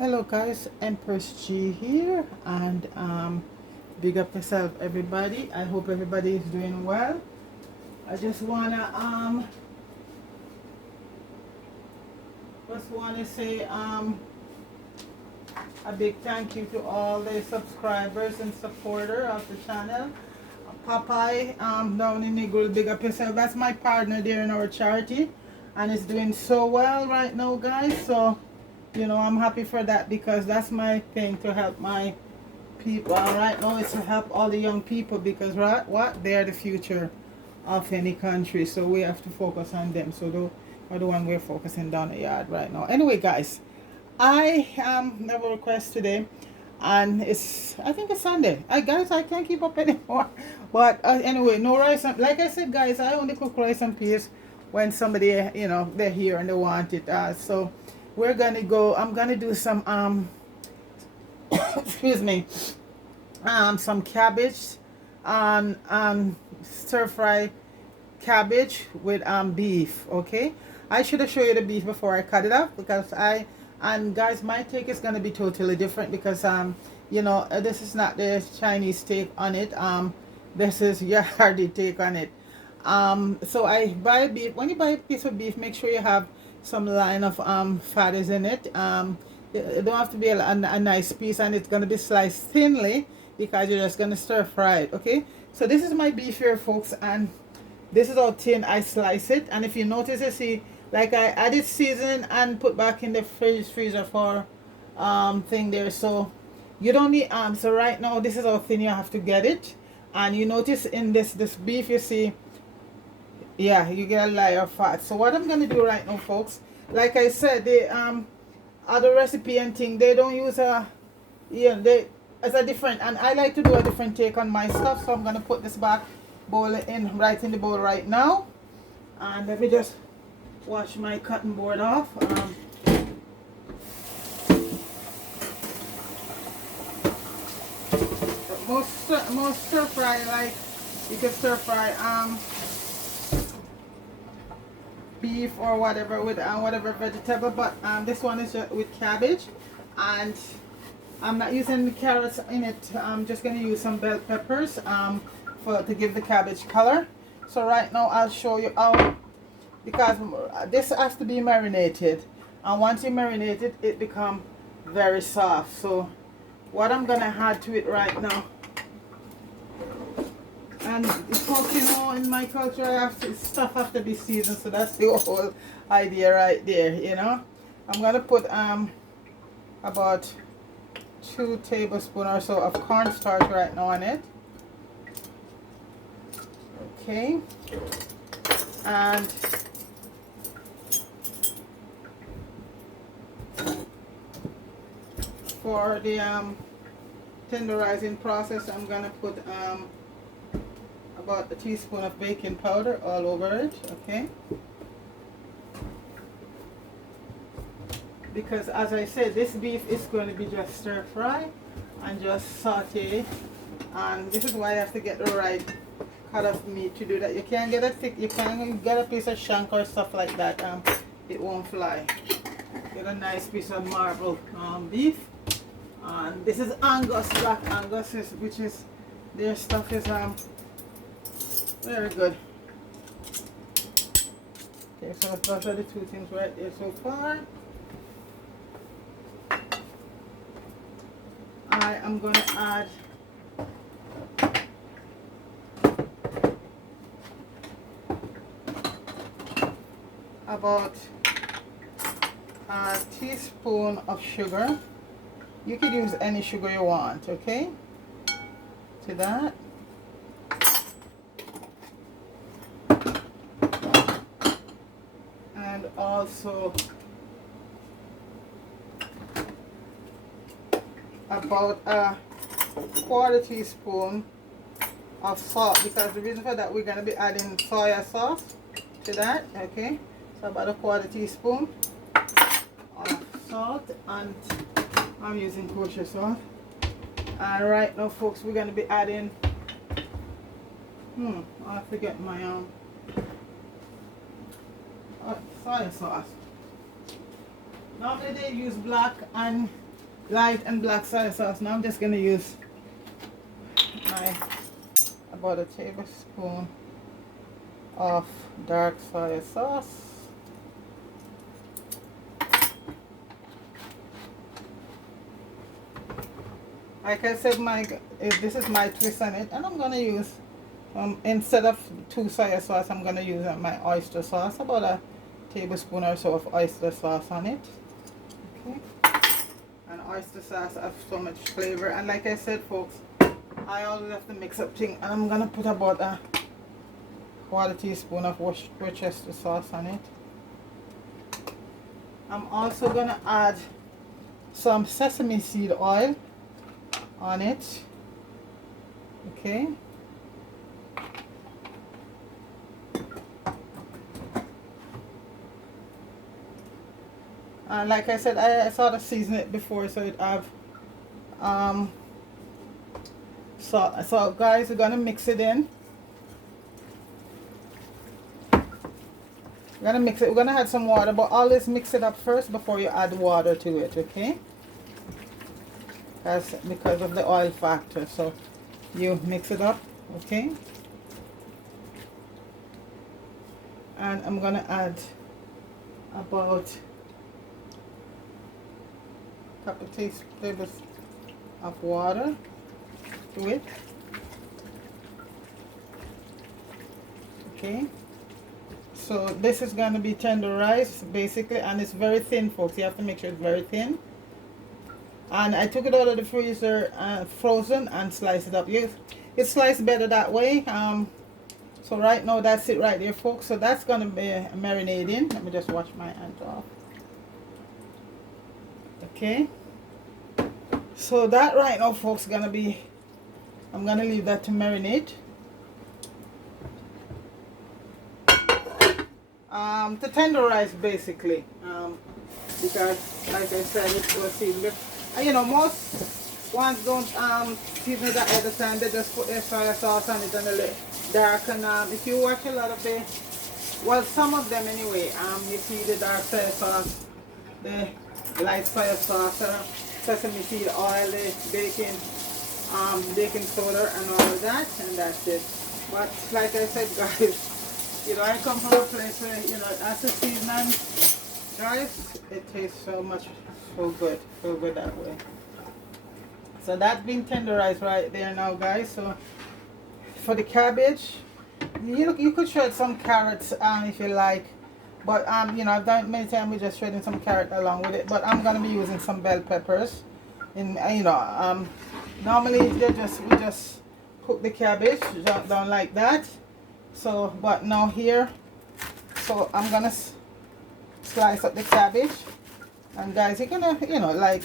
Hello guys, Empress G here, and big up yourself everybody. I hope everybody is doing well. I just wanna say a big thank you to all the subscribers and supporter of the channel. Popeye down in Negro, big up yourself. That's my partner there in our charity, and it's doing so well right now, guys. So I'm happy for that because that's my thing, to help my people. Right now it's to help all the young people because they're the future of any country. So we have to focus on them. So are the one we're focusing down the yard right now. Anyway, guys, I have a request today, and I think it's Sunday. I can't keep up anymore. But anyway, no rice. Like I said, guys, I only cook rice and peas when somebody they're here and they want it. So we're gonna go. I'm gonna do some excuse me, some cabbage, stir fry cabbage with beef. Okay, I should have shown you the beef before I cut it up because and guys, my take is gonna be totally different because this is not the Chinese take on it. This is Yardi take on it. So I buy beef. When you buy a piece of beef, make sure you have some line of fatties in it. It don't have to be a nice piece, and it's gonna be sliced thinly because you're just gonna stir fry it. Okay, so this is my beef here, folks, and this is how thin I slice it. And if you notice, you see, like I added season and put back in the freezer for thing there. So you don't need so right now this is how thin you have to get it. And you notice in this beef, you see, yeah, you get a layer of fat. So what I'm gonna do right now, folks, like I said, the other recipe and thing, they don't use they it's a different, and I like to do a different take on my stuff. So I'm gonna put this back bowl right in the bowl right now, and let me just wash my cutting board off. Most stir fry, like you can stir fry beef or whatever with whatever vegetable, but this one is just with cabbage, and I'm not using the carrots in it. I'm just gonna use some bell peppers to give the cabbage color. So right now I'll show you how, because this has to be marinated, and once you marinate it, it becomes very soft. So what I'm gonna add to it right now, and folks, in my culture, stuff have to be seasoned, so that's the whole idea right there. I'm gonna put about 2 tablespoons or so of cornstarch right now on it. Okay, and for the tenderizing process, I'm gonna put about a teaspoon of baking powder all over it. Okay, because as I said, this beef is going to be just stir fry and just saute, and this is why I have to get the right cut of meat to do that. You can't get you can't get a piece of shank or stuff like that. It won't fly. Get a nice piece of marble beef, and this is Angus, black Angus, which is, their stuff is very good. Okay, so those are the 2 things right there so far. I am going to add about a teaspoon of sugar. You could use any sugar you want, okay? To that. And also about a 1/4 teaspoon of salt, because the reason for that, we're going to be adding soy sauce to that. Okay, so about a 1/4 teaspoon of salt, and I'm using kosher salt. And right now, folks, we're going to be adding I forget my soy sauce. Normally they use black and light and black soy sauce. Now I'm just gonna use my about a tablespoon of dark soy sauce. Like I said, this is my twist on it, and I'm gonna use instead of 2 soy sauce, I'm gonna use my oyster sauce, about a tablespoon or so of oyster sauce on it. Okay, and oyster sauce has so much flavor, and like I said, folks, I always have to mix up things, and I'm gonna put about a 1/4 teaspoon of Worcester sauce on it. I'm also gonna add some sesame seed oil on it. Okay, and like I said, I sort of season it before, so it have so guys, we're gonna mix it in. We're gonna mix it. We're gonna add some water, but always mix it up first before you add water to it. Okay, that's because of the oil factor. So you mix it up. Okay, and I'm gonna add about a couple tablespoons of water to it. Okay, so this is going to be tenderized basically, and it's very thin, folks. You have to make sure it's very thin. And I took it out of the freezer, frozen, and sliced it up. It's sliced better that way. So right now, that's it right there, folks. So that's going to be marinating. Let me just wash my hands off. Okay, so that right now, folks, gonna be, I'm gonna leave that to marinate. To tenderize basically, because like I said, it was seasoned. You know, most ones don't season it at the time. They just put their soy sauce on it and a little dark. And if you watch a lot of the, well, some of them anyway, you see the dark soy sauce, the light soy sauce, sesame seed oil, the baking soda and all of that, and that's it. But like I said, guys, you know, I come from a place where, you know, as a seasoning, guys, it tastes so good that way. So that's been tenderized right there now, guys. So for the cabbage, you could shred some carrots if you like. But you know, I've done it many times with just shredding some carrot along with it. But I'm gonna be using some bell peppers. In you know, normally we just cook the cabbage down like that. So, but now here, so I'm gonna slice up the cabbage, and guys, you're gonna, you know, like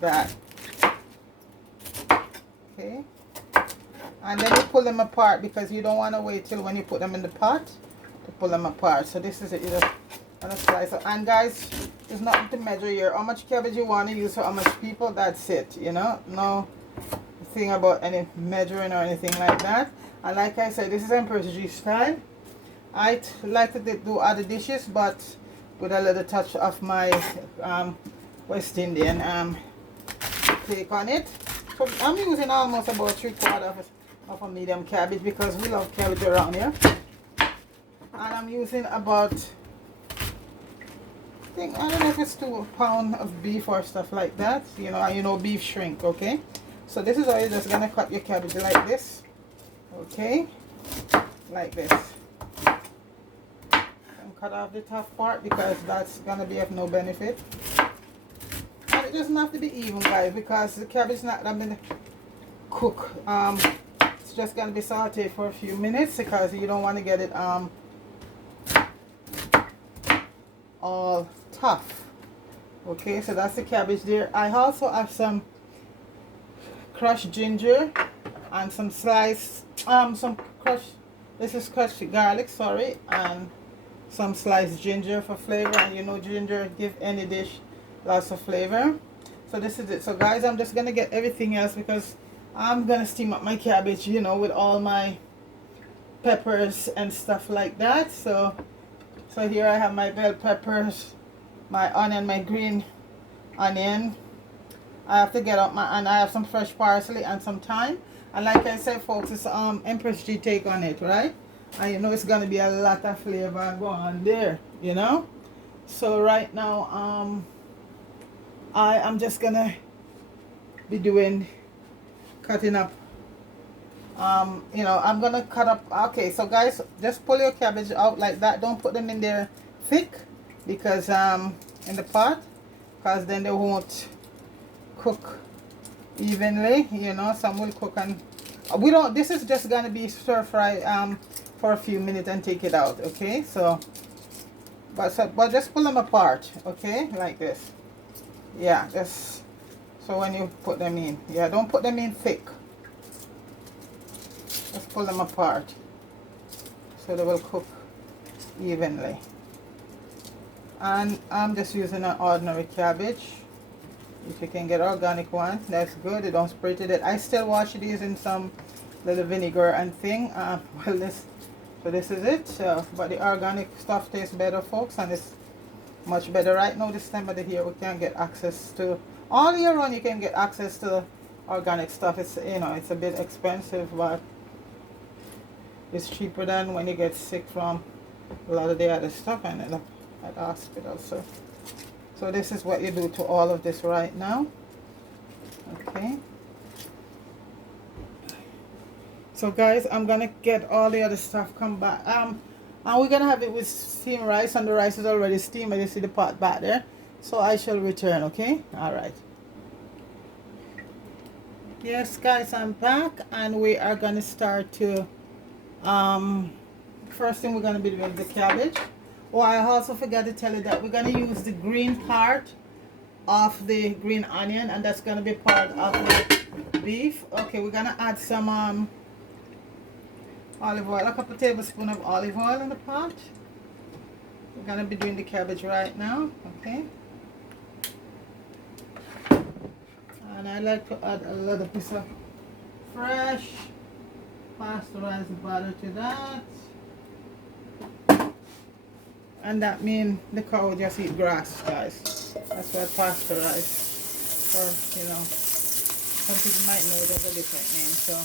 that. Okay, and then you pull them apart because you don't want to wait till when you put them in the pot to pull them apart. So this is it. You just gonna slice up, and guys, there's nothing to measure here. How much cabbage you want to use for how much people, that's it. You know, no thing about any measuring or anything like that. And like I said, this is Empress G style. I like to do other dishes, but with a little touch of my West Indian take on it. So I'm using almost about 3/4 of a medium cabbage because we love cabbage around here. And I'm using about, I don't know if it's 2 pounds of beef or stuff like that. You know, beef shrink. Okay. So this is how you're just gonna cut your cabbage like this. Okay, like this. And cut off the tough part because that's gonna be of no benefit. And it doesn't have to be even, guys, because the cabbage is not gonna cook. It's just gonna be sauteed for a few minutes because you don't want to get it all tough. Okay, so that's the cabbage there. I also have some crushed ginger and some sliced this is crushed garlic, sorry, and some sliced ginger for flavor. And you know, ginger give any dish lots of flavor. So this is it. So guys, I'm just gonna get everything else because I'm gonna steam up my cabbage, you know, with all my peppers and stuff like that. So here I have my bell peppers, my onion, my green onion, I have to get up my, and I have some fresh parsley and some thyme. And like I said, folks, it's Empress G take on it, right? And you know it's gonna be a lot of flavor going on there, you know. So right now, I am just gonna be doing cutting up. You know, I'm gonna cut up. Okay, so guys, just pull your cabbage out like that. Don't put them in there thick, because in the pot, because then they won't cook evenly. You know, some will cook and we don't. This is just gonna be stir fry for a few minutes and take it out. Okay, so but just pull them apart. Okay, like this. Yeah, just so when you put them in, yeah, don't put them in thick. Just pull them apart so they will cook evenly. And I'm just using an ordinary cabbage. If you can get organic one, that's good. You don't spray it. I still wash it using some little vinegar and thing. So this is it. But the organic stuff tastes better, folks, and it's much better right now. This time of the year we can get access to, all year round you can get access to organic stuff. It's, you know, it's a bit expensive, but it's cheaper than when you get sick from a lot of the other stuff and end up at the hospital. So this is what you do to all of this right now. Okay. So guys, I'm gonna get all the other stuff come back. And we're gonna have it with steamed rice, and the rice is already steamed. You see the pot back there. So I shall return. Okay. All right. Yes, guys, I'm back, and we are gonna start to. First thing we're gonna be doing the cabbage. Oh, I also forgot to tell you that we're gonna use the green part of the green onion, and that's gonna be part of the beef. Okay, we're gonna add some olive oil, a couple tablespoons of olive oil in the pot. We're gonna be doing the cabbage right now. Okay, and I like to add a little piece of fresh pasteurized butter to that. And that means the cow just eat grass, guys. That's why pasteurized. Or, you know, some people might know it as a different name. So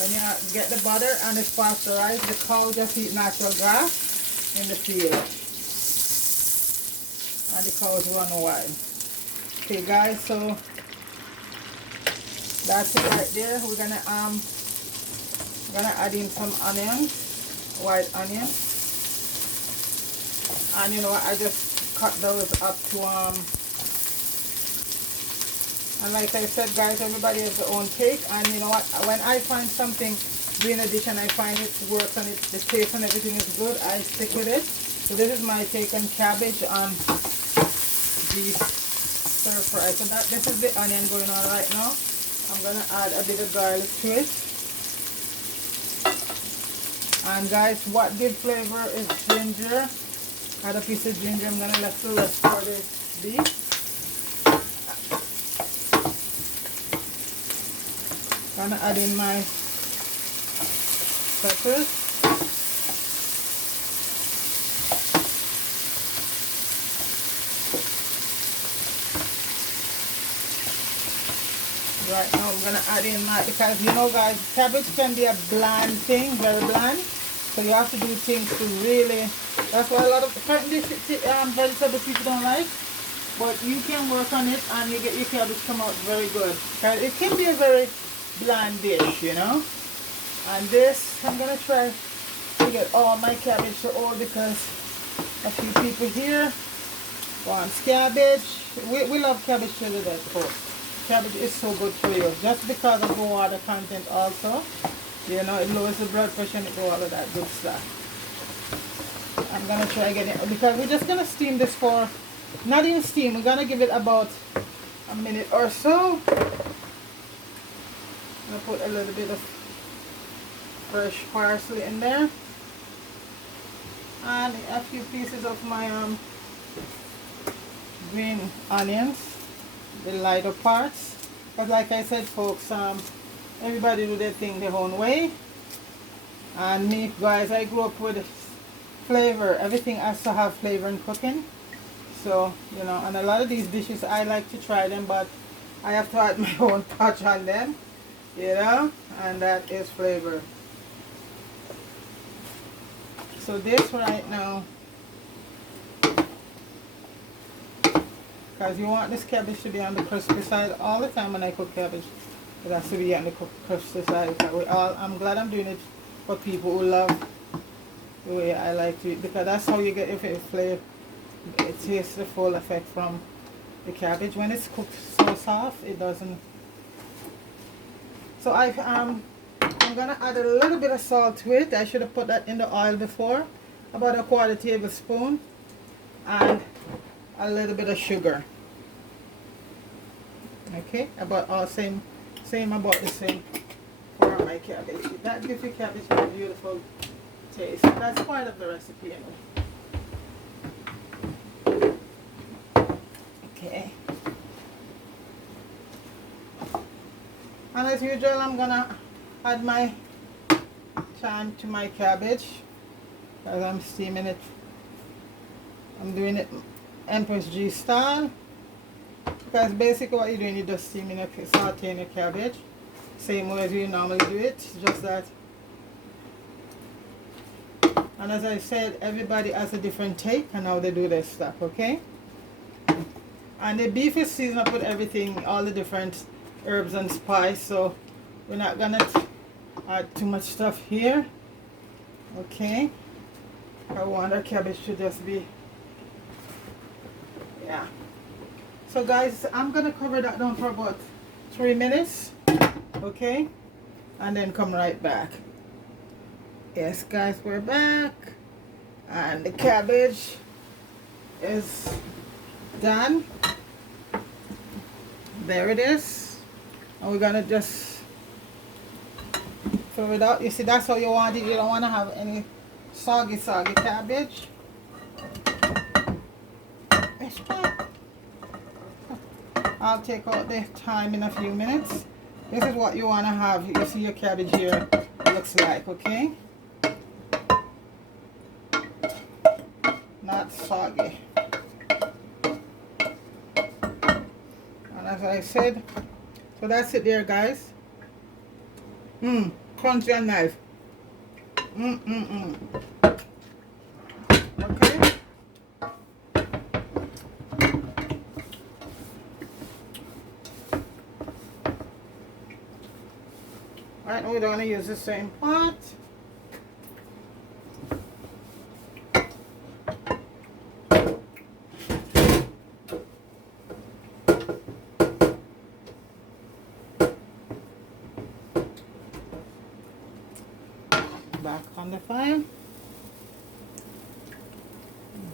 when you get the butter and it's pasteurized, the cow just eat natural grass in the field. And the cows run wild. Okay, guys, so that's it right there. We're gonna add in some onions, white onions. And you know what, I just cut those up to and like I said, guys, everybody has their own take. And you know what, when I find something doing a dish and I find it works and the taste and everything is good, I stick with it. So this is my take on cabbage and beef stir fry. So this is the onion going on right now. I'm gonna add a bit of garlic to it. And guys, what gives flavor is ginger. Add a piece of ginger. I'm gonna let the rest for the beef. Gonna add in my peppers. Right now I'm gonna add in my, because you know guys, cabbage can be a bland thing, very bland. So you have to do things to really, that's why a lot of certain vegetables people don't like. But you can work on it and you get your cabbage come out very good. Because it can be a very bland dish, you know. And this, I'm going to try to get all my cabbage to all, because a few people here wants cabbage. We love cabbage to the death, folks. Cabbage is so good for you. Just because of the water content also. You know, it lowers the blood pressure and all of that good stuff. I'm going to try getting it, because we're just going to steam this for, not even steam, we're going to give it about a minute or so. I'm going to put a little bit of fresh parsley in there. And a few pieces of my green onions, the lighter parts. But like I said, folks, everybody do their thing their own way. And me, guys, I grew up with flavor. Everything has to have flavor in cooking. So, you know, and a lot of these dishes, I like to try them, but I have to add my own touch on them, you know, and that is flavor. So this right now, because you want this cabbage to be on the crispy side all the time when I cook cabbage. It has to be on the crispy side. I'm glad I'm doing it for people who love the way I like to eat, because that's how you get your flavor. It tastes the full effect from the cabbage. When it's cooked so soft, it doesn't. So I'm gonna add a little bit of salt to it. I should have put that in the oil before, about a 1/4 tablespoon, and a little bit of sugar. Okay, about all same about the same for my cabbage. That gives your cabbage a beautiful taste. That's part of the recipe anyway. Okay. And as usual, I'm gonna add my thyme to my cabbage because I'm steaming it. I'm doing it Empress G style, because basically what you're doing, you're just steaming it, sauteing your cabbage, same way as you normally do it, just that. And as I said, everybody has a different take on how they do their stuff, okay? And the beef is seasoned up with everything, all the different herbs and spice, so we're not gonna add too much stuff here, okay? I want our cabbage to just be, yeah. So guys, I'm gonna cover that down for about 3 minutes, okay? And then come right back. Yes guys, we're back, and the cabbage is done. There it is, and we're gonna just throw it out. You see, that's how you want it. You don't want to have any soggy cabbage. It's fine. I'll take out the thyme in a few minutes. This is what you want to have. You see your cabbage here looks like, okay? Not soggy. And as I said, so that's it there, guys. Crunchy and nice. Okay. Right, we're going to use the same pot. Back on the fire.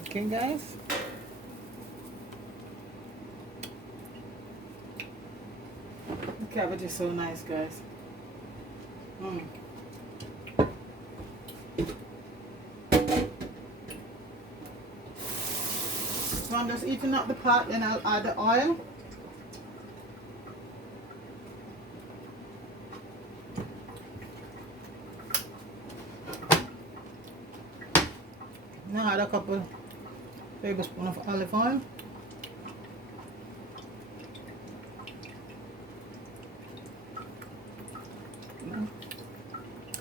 Okay, guys. The cabbage is so nice, guys. So I'm just heating up the pot, then I'll add the oil. Now add a couple tablespoons of olive oil.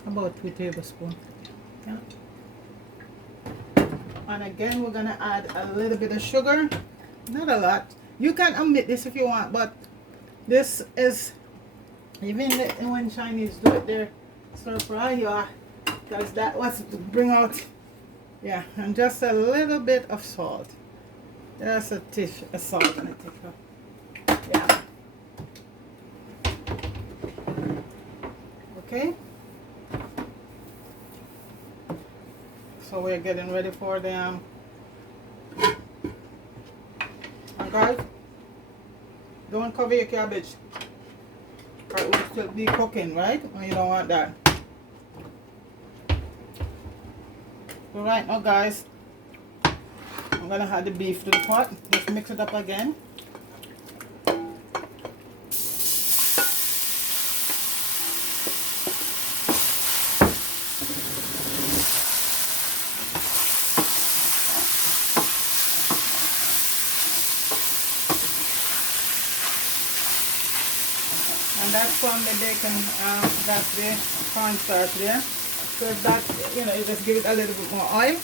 About 2 tablespoons. Yeah. And again, we're gonna add a little bit of sugar, not a lot. You can omit this if you want, but this is, even when Chinese do it, their stir fry, yeah, because that was to bring out, yeah, and just a little bit of salt. Just a tish of salt and a tick, yeah. Okay. So we're getting ready for the guys, don't cover your cabbage, or it will still be cooking, right? And you don't want that. So right now, guys, I'm gonna add the beef to the pot. Just mix it up again. And that's from the bacon, that's the cornstarch there. So if that, you know, you just give it a little bit more oil.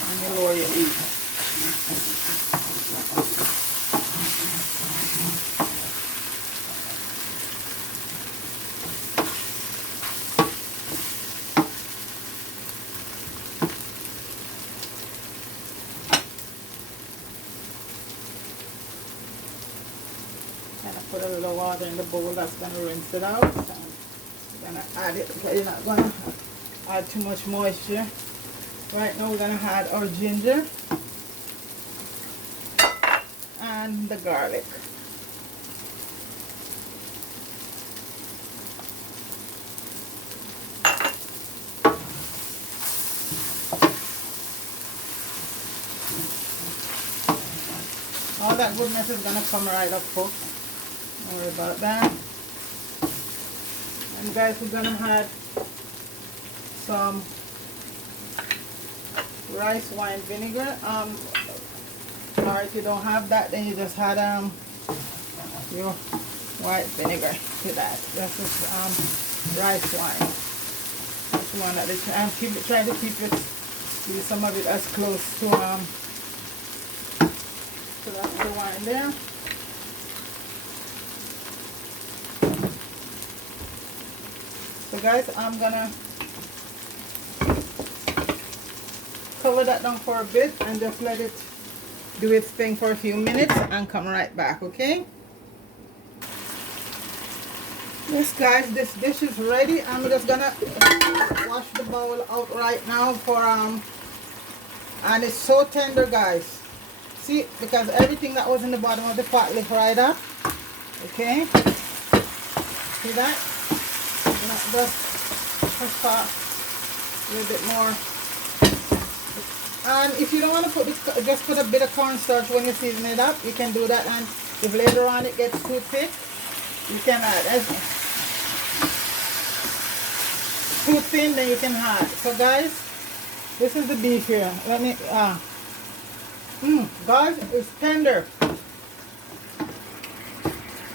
And you lower your heat. And I put a little water in the bowl that's going to rinse it out. And I'm going to add it because you're not going to add too much moisture. Right now we're going to add our ginger and the garlic. All that goodness is going to come right up, folks. Don't worry about that. And guys, we're going to add some rice wine vinegar. Or if you don't have that, then you just add your white vinegar to that. This is rice wine. That's one that is, and try to keep it, use some of it as close to so that's the wine there. So guys, I'm gonna cover that down for a bit and just let it do its thing for a few minutes and come right back, okay? Yes guys, this dish is ready. I'm just gonna wash the bowl out right now for and it's so tender, guys. See, because everything that was in the bottom of the pot lift right up. Okay, see that? Just push off a little bit more. And if you don't want to put this, just put a bit of cornstarch when you season it up. You can do that, and if later on it gets too thick, you can add it. Too thin, then you can add. So guys, this is the beef here. Let me guys, it's tender.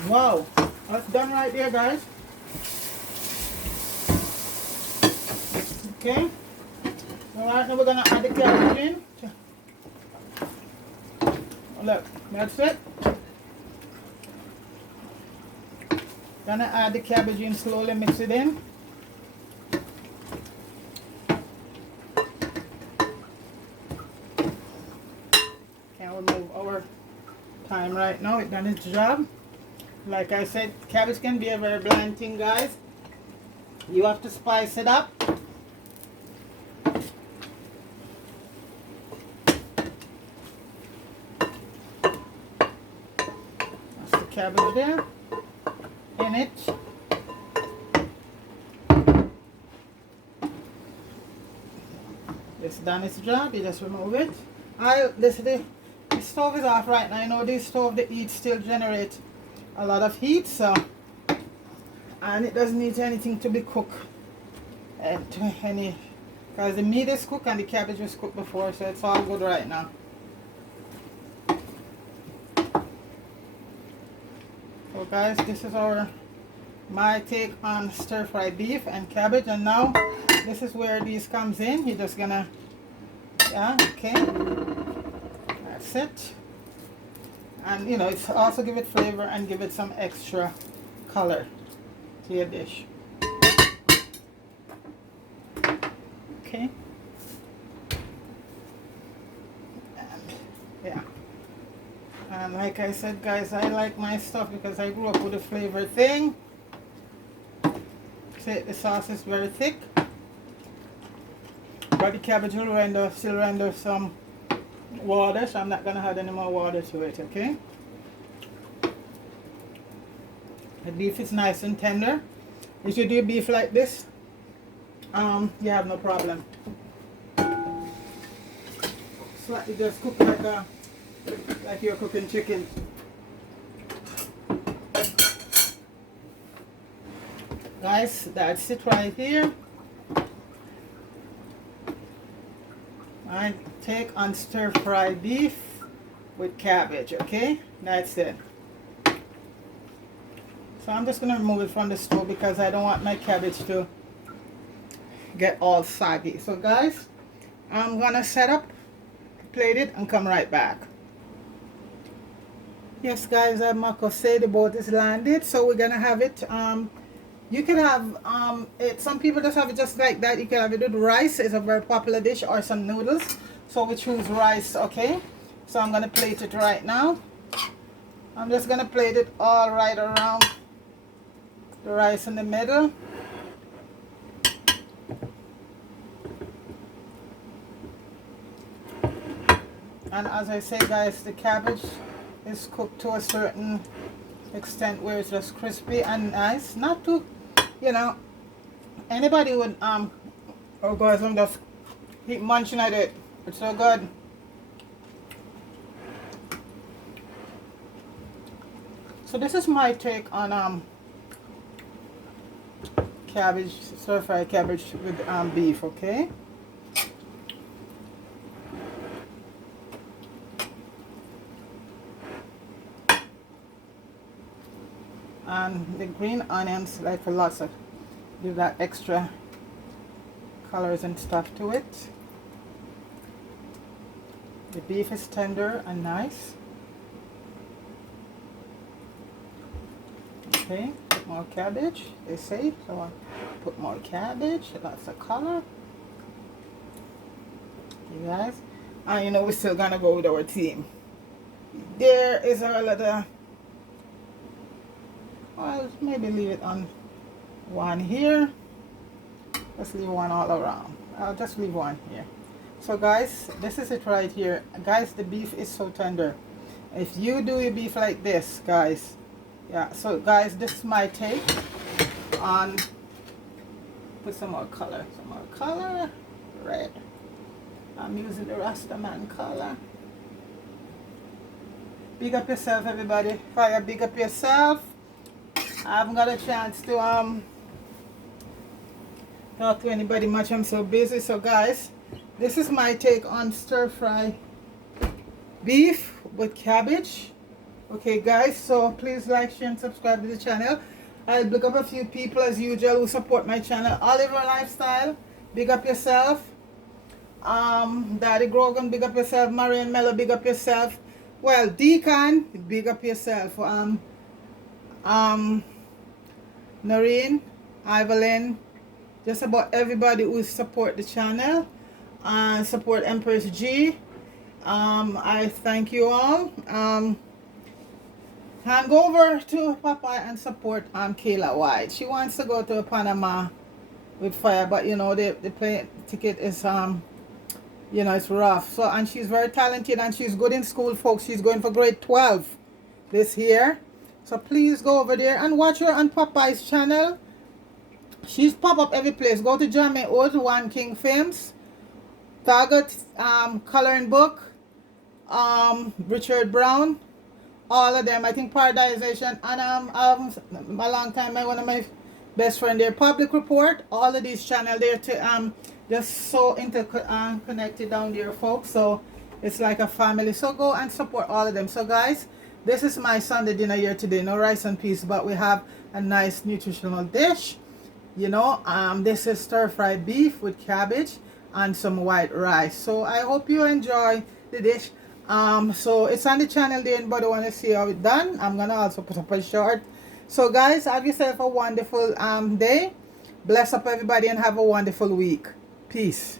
Wow, that's done right there, guys. Okay, all right, now we're gonna add the cabbage in. Look, that's it. Gonna add the cabbage in slowly, mix it in. Remove our time right now. It done its job. Like I said, cabbage can be a very bland thing, guys. You have to spice it up. That's the cabbage there in it. It's done its job. You just remove it. The stove is off right now. I know this stove, the heat still generates a lot of heat, so, and it doesn't need anything to be cooked because the meat is cooked and the cabbage was cooked before, so it's all good right now. So guys, this is my take on stir-fry beef and cabbage, and now this is where these comes in. You're just gonna, yeah, okay. That's it. And you know, it's also give it flavor and give it some extra color to your dish. Okay. And yeah. And like I said, guys, I like my stuff because I grew up with a flavor thing. See, the sauce is very thick, but the cabbage will still render some water, so I'm not gonna add any more water to it. Okay, the beef is nice and tender. If you do beef like this, you have no problem. So you just cook like you're cooking chicken. Guys, that's it right here. I take on stir fry beef with cabbage. Okay, that's it. So I'm just gonna remove it from the stove because I don't want my cabbage to get all soggy. So guys, I'm gonna set up, plate it, and come right back. Yes guys, I'm Mako say the boat is landed, so we're gonna have it. You can have it, some people just have it just like that. You can have it with rice, it's a very popular dish, or some noodles. So we choose rice. Okay, so I'm gonna plate it right now. I'm just gonna plate it all right around the rice in the middle. And as I say guys, the cabbage is cooked to a certain extent where it's just crispy and nice, not too, you know, anybody would oh guys, I'm just keep munching at it. It's so good. So this is my take on cabbage, stir fry cabbage with beef. Okay, and the green onions, like lots of, give that extra colors and stuff to it. The beef is tender and nice. Okay, put more cabbage, they say, so I put more cabbage, lots of color. You guys, and you know we're still gonna go with our theme. There is our little, well, maybe leave it on one here. Let's leave one all around. I'll just leave one here. So guys, this is it right here. Guys, the beef is so tender. If you do your beef like this, guys, yeah. So guys, this is my take on, put some more color, red. I'm using the Rastaman color. Big up yourself, everybody. Fire, big up yourself. I haven't got a chance to talk to anybody much. I'm so busy. So guys, this is my take on stir fry beef with cabbage. Okay guys, so please like, share, and subscribe to the channel. I'll pick up a few people as usual who support my channel. Oliver Lifestyle, big up yourself. Daddy Grogan, big up yourself. Marian Mello, big up yourself. Well, Deacon, big up yourself. Noreen, Evelyn, just about everybody who support the channel and support Empress G. I thank you all. And go over to Popeye and support Kayla White. She wants to go to Panama with Fire, but you know the plane ticket is you know, it's rough. So, and she's very talented and she's good in school, folks. She's going for grade 12 this year. So please go over there and watch her on Popeye's channel. She's pop up every place. Go to Jamie Old, One King Films, Target, Coloring Book, Richard Brown, all of them. I think Paradisation, and a long time, one of my best friend there, Public Report. All of these channels there to just so interconnected down there, folks. So it's like a family. So go and support all of them. So guys, this is my Sunday dinner here today. No rice and peas, but we have a nice nutritional dish. You know, this is stir fry beef with cabbage and some white rice. So I hope you enjoy the dish. So it's on the channel there, but I want to see how it's done. I'm gonna also put up a short. So guys, have yourself a wonderful day. Bless up everybody and have a wonderful week. Peace.